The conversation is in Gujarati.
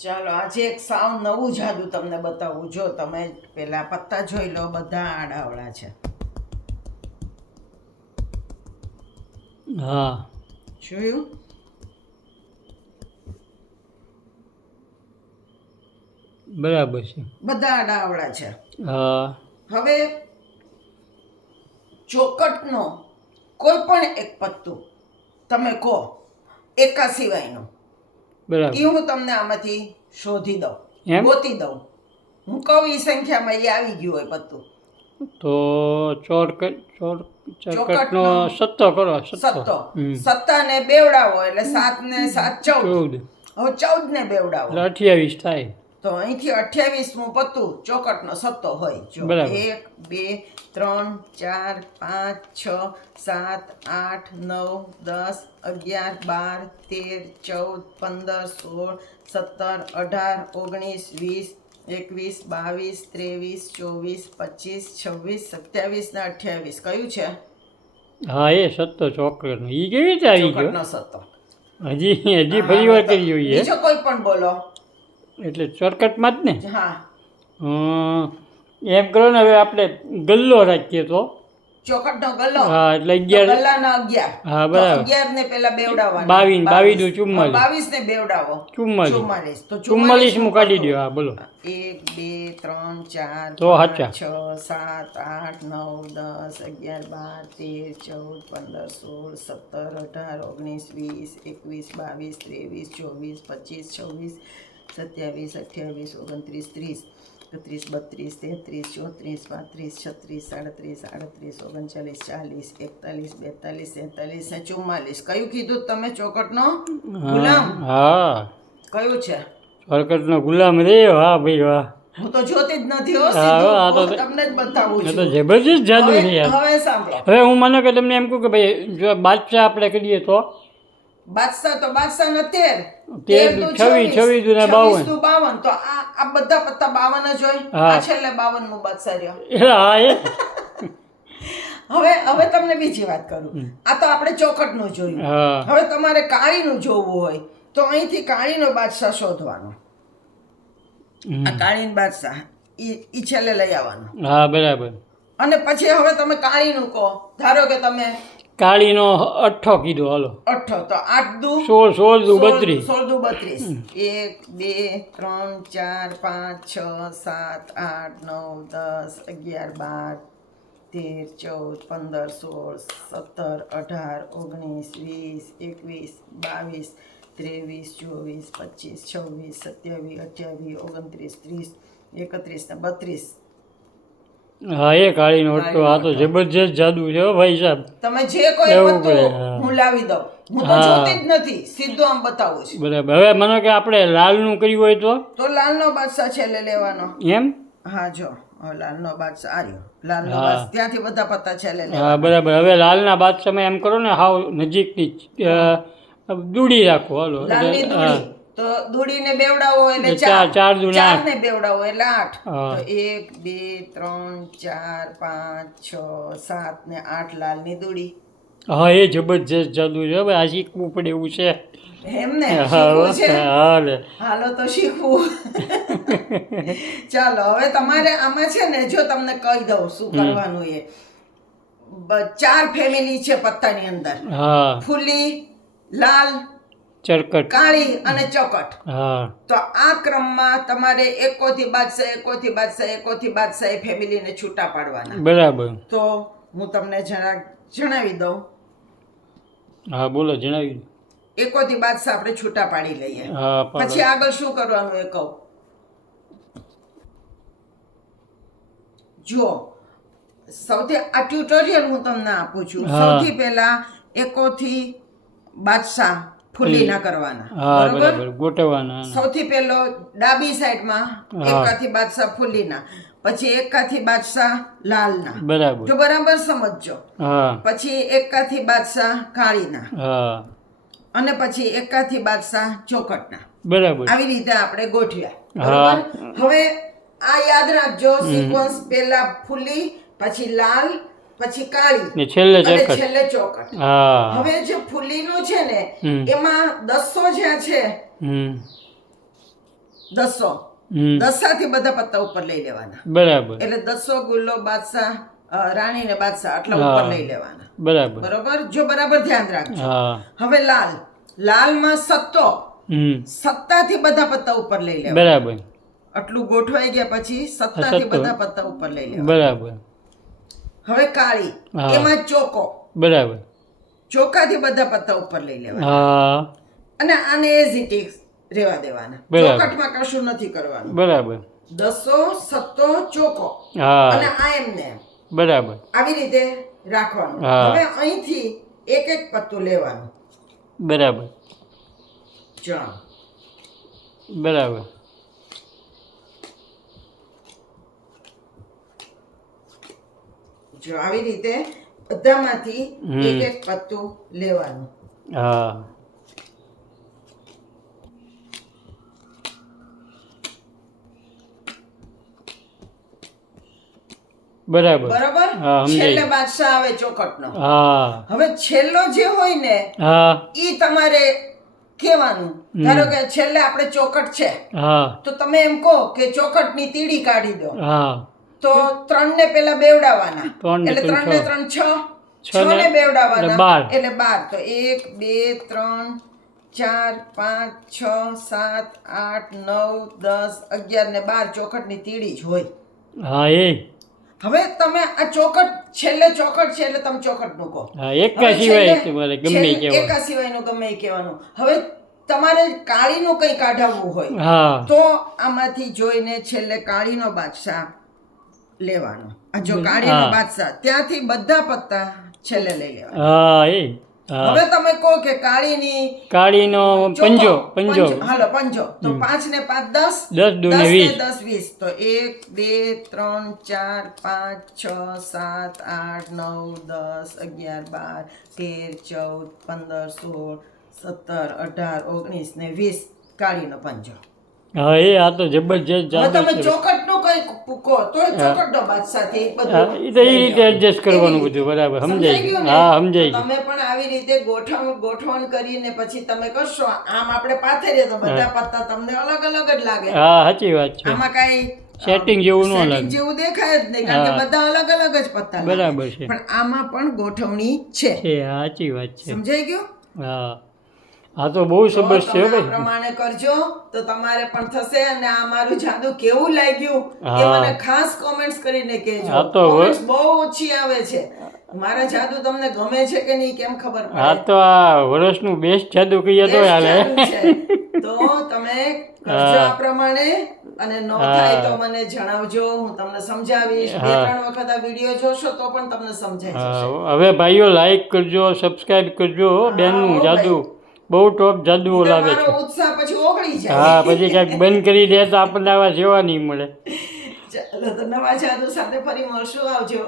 ચાલો આજે એક સાવ નવું જાદુ તમને બતાવું. જો તમે પેલા પત્તા જોઈ લો, બધા આડાવડા છે. હા જોયું? બરાબર છે. બધા આડાવડા છે. હા હવે ચોકટનો કોઈ પણ એક પત્તું તમે કહો એકા સિવાયનું, બરાબર. એ હું તમને આમાંથી શોધી દઉં, એમ? ગોતી દઉં. હું કહું એ સંખ્યામાં એ આવી ગયું હોય પત્તું. તો ચોરકટનો ચોકટનો સત્તો કરો. સત્તો. સત્તાને બેવડાવો એટલે 7 ને 7 14. 14 હવે 14 ને બેવડાવો એટલે 28 થાય. તો અહીંથી 28મું પત્તું ચોકટનો સત્તો હોય. જો બરાબર. 1 2 3 4 5 6 7 8 9 10 11 12 13 14 15 16 17 18 19 20 21 22 23 24 25 26 27 ને 28 કયું છે? હા એ સત્તો ચોકટનો એ કેવી રીતે આવી ગયો? ચોકટનો સત્તો. હજી ફરી વાર કરી જોઈએ. બીજો કોઈ પણ બોલો. એટલે ચોરકટમાં જ ને. હા, એમ કરો ને, હવે આપણે ગલ્લો રાખીએ તો ચોકટનો ગલ્લો. હા એટલે તો 11. ગલ્લાના 11. હા, તો બરાબર. 11 ને પેલા બેવડાવવાના. 22 નું 44. 22 ને બેવડાવો. 44. 44. તો 44 44 કાઢી દો. હા બોલો. 1 2 3 4 તો 5 સાચા. 6 7 8 9 10 11 12 13 14 15 16 17 18 19 20 21 22 23 24 25 26 27 28 29 30 31 32 33 34 35 36 37 38 39 40 41 42 43 44 ને 44. કયું કીધું તમે? ચોકટનો ગુલામ. હા કયું છે? ચોરકટનો ગુલામ રે. વાહ ભાઈ વાહ. હું તો જોતી જ નથી હો. હા, આ તો- સીધું તમને જ બતાવું એ તો છું. જબરજસ્ત જાદુ છે યાર. હવે સાંભળો. હવે હું માનો કે તમને એમ કહું કે ભાઈ જો બાદશાહ આપણે કરીએ તો બાદશાહ તો બાદશાહ ને 13. 13 26 ને 52. 52. તો આ બધા પત્તા 52 જ હોય. હા. આ છેલ્લે 52મું બાદશાહ રહ્યો. હા એ હવે તમને બીજી વાત કરું. આ તો આપણે ચોકટનું જોયું. હા. હવે તમારે કાળીનું જોવું હોય તો અહીંથી કાળીનો બાદશાહ શોધવાનો. આ કાળીનો બાદશાહ ઈ છેલ્લે લઈ આવવાનો. હા બરાબર. અને પછી હવે તમે કાળીનું કહો. ધારો કે તમે કાળીનો 8 કીધો. હાલો 8. તો 8 દુ 16 દુ 32. 16 દુ 32. 1 2 3 4 5 6 7 8 9 10 11 12 13 14 15 16 17 18 19 20 21 22 23 24 25 26 27 28 29 30 31 ને 32. હા એ કાળીનો 8. આ તો જબરજસ્ત જાદુ છે હો ભાઈ સાહેબ. તમે જે કોઈ એવું પત્તું પડે, હા. હું લાવી દઉં. હું તો હા. જોતી જ નથી, સીધું આમ બતાવું છું. બરાબર. હવે માનો કે આપણે લાલનું કર્યું હોય તો લાલનો બાદશાહ છેલ્લે લેવાનો. એમ. હા જો, હવે લાલનો બાદશાહ આવ્યો. લાલનો હા. બાદશાહ ત્યાંથી બધા પત્તા છેલ્લે હા લેવાના. બરાબર. હવે લાલના બાદશાહમાં એમ કરો ને હાવ નજીકની દૂડી રાખો. હાલો લાલની એટલે હા. દૂડી. તો દૂડીને બેવડાવો એટલે એટલે ચાર, 4. ચાર દૂને 4 આઠ. ને બેવડાવો એટલે 8. હા. તો 1 2 3 4 5 6 7 ને 8 લાલની દૂડી. હા એ જબરજસ્ત જાદુ છે ભાઈ. આ શીખવું પડે એવું છે. એમને હા શીખવું છે. હા લે. હાલો તો શીખવું. ચાલો હવે તમારે આમાં છે ને, જો તમને કહી દઉં શું કરવાનું એ. 4 ફેમિલી છે પત્તાની અંદર. હા ફૂલી, લાલ, ચરકટ. કાળી અને ચોકટ. હા તો આ ક્રમમાં તમારે એકોથી બાદશાહ એ ફેમિલીને છૂટા પાડવાના. બરાબર. તો હું તમને જણાવી દઉં. હા બોલો, જણાવી. એકોથી બાદશાહ આપણે છૂટા પાડી લઈએ. હા પાડો. પછી આગળ શું કરવાનું એ કહું. જો સૌથી આ ટ્યુટોરિયલ હું તમને આપું છું. હા. સૌથી પહેલા એકોથી બાદશાહ ફૂલીના કરવાના. હા બરોબર? બરાબર. ગોઠવવાના. સૌથી પહેલો ડાબી સાઈડમાં હા. એકાથી બાદશાહ ફૂલીના, પછી એકાથી બાદશાહ લાલના. બરાબર. જો બરાબર સમજજો. હા પછી એકાથી બાદશાહ કાળીના, હા અને પછી એકાથી બાદશાહ ચોકટના. બરાબર. આવી રીતે આપણે ગોઠવ્યા. હા. બરોબર? હવે આ યાદ રાખજો સિક્વન્સ. પહેલા ફૂલી, પછી લાલ, પછી કાળી ને છેલ્લે અને ચરકટ. છેલ્લે ચોકટ. હા. હવે જે ફૂલીનું છે ને, હમ. એમાં 10 જ્યાં છે હમ. 1000 હમ 10 બધા પત્તા ઉપર લઈ લેવાના. બરાબર એટલે 10 ગુલ્લો બાદશાહ રાણી ને બાદશાહ આટલા હા. ઉપર લઈ લેવાના. બરાબર બરોબર, જો બરાબર ધ્યાન રાખજો. હા હવે લાલમાં સત્તો, હમ સત્તાથી બધા પત્તા ઉપર લઈ લેવાના. બરાબર આટલું ગોઠવાઈ ગયા પછી સત્તાથી સત્તો. બધા પત્તા ઉપર લઈ લેવાના. બરાબર હવે કાળી, હા. એમાં ચોકો, બરાબર ચોકાથી બધા પત્તા ઉપર લઈ લેવાના. હા અને આને એઝ ઇટ ઇઝ રહેવા દેવાના. બરાબર. ચોકટમાં કશું નથી કરવાનું. બરાબર 10 સત્તો ચોકો હા અને આ એમને એમ. બરાબર આવી રીતે રાખવાનું. હા. હવે અહીંથી એક એક પત્તું લેવાનું. બરાબર ચાલો, બરાબર જો આવી રીતે બધામાંથી હમ. એક એક પત્તું લેવાનું. હા બરાબર બરોબર, હા, સમજાઈ. છેલ્લે બાદશાહ આવે ચોકટનો. હા હવે છેલ્લો જે હોય ને હા ઈ તમારે કહેવાનું. ધારો કે છેલ્લે આપણે ચોકટ છે હા તો તમે એમ કહો કે ચોકટની તીડી કાઢી દો. હા તો 3 ને પેલા બેવડાવવાના. ત્રણ ને એટલે ત્રણ 3 ને 3 6, છ 6 ને ને બેવડાવવાના એટલે 12. એટલે 12. તો 1 2 3 4 5 6 7 8 9 10 11 ને 12 ચોકટની તીડી જ હોય. હા એ હવે તમે આ ચોકટ છેલ્લે ચોકટ છે એટલે તમે ચોકટનું કહો. હા એકા હવે સિવાય છેલ્લે- તમારે ગમે છેલ્લે કેવા એકા સિવાયનું ગમે એ કહેવાનું. હવે તમારે કાળીનું કંઈ કાઢાવવું હોય હા તો આમાંથી જોઈને છેલ્લે કાળીનો બાદશાહ લેવાનો. આ જો કાળીનો હા. બાદશાહ ત્યાંથી બધા પત્તા છેલ્લે લઈ લેવાના. હા એ હા હવે તમે કહો કે કાળીની કાળીનો ચોકો, પંજો પંજો હાલો પંજો. તો 5 ને 5 10, 10 દુ ને 20. 10 20. તો 1 2 3 4 5 6 7 8 9 10 11 12 13 14 15 16 17 18 19 ને 20 કાળીનો પંજો. હા એ આ તો જબરજસ્ત હવે જાદુ તમે છે. ચોકટનું કંઈ કહો તોય ચોકટનો બાદશાહથી બધું હા, એ તો એ લઈ રીતે લેવાનું. adjust કરવાનું એવી બધું, રીતે. બરાબર, સમજાઈ સમજાઈ ગયું. ગયું ને? હા, સમજાઈ તો ગયું. તમે પણ આવી રીતે ગોઠવણ કરીને પછી તમે કરશો. આમ આપણે પાથરીએ તો બધા પત્તા તમને અલગ અલગ જ લાગે. હા સાચી વાત છે. આમાં કાંઈ Setting જેવું ન setting લાગે. જેવું દેખાય જ નહીં કારણ કે હા. બધા અલગ અલગ જ પત્તા લાગે. બરાબર છે. પણ આમાં પણ ગોઠવણી છે. છે સાચી વાત છે. સમજાઈ ગયું? હા આ તો બહુ તો સરસ છે તમે આ ભાઈ. પ્રમાણે કરજો તો તમારે પણ થશે. અને આ મારું જાદુ કેવું લાગ્યું એ હા. મને ખાસ કોમેન્ટ્સ કરીને કહેજો. હા તો કોમેન્ટ્સ બહુ ઓછી આવે છે. મારા જાદુ તમને ગમે છે કે નહીં કેમ ખબર આ પડે? તો આ વર્ષનું બેસ્ટ જાદુ કહીએ તો Best હાલે. જાદુ છે. તો તમે કરજો આ પ્રમાણે અને ન થાય તો મને જણાવજો. હું તમને સમજાવીશ. 2-3 વખત આ વિડીયો જોશો તો પણ તમને સમજાઈ જશે. હા, હવે ભાઈઓ લાઈક કરજો, સબસ્ક્રાઇબ કરજો. બેનનું હો જાદુ બહુ ટોપ જાદુઓ તો લાગે છે. મારો ઉત્સાહ પછી ઓગળી જાય. હા પછી ક્યાંક બંધ કરી દે તો આપણને આવા સેવા નહીં મળે. ચાલો તો નવા જાદુ સાથે ફરી મળશું. આવજો.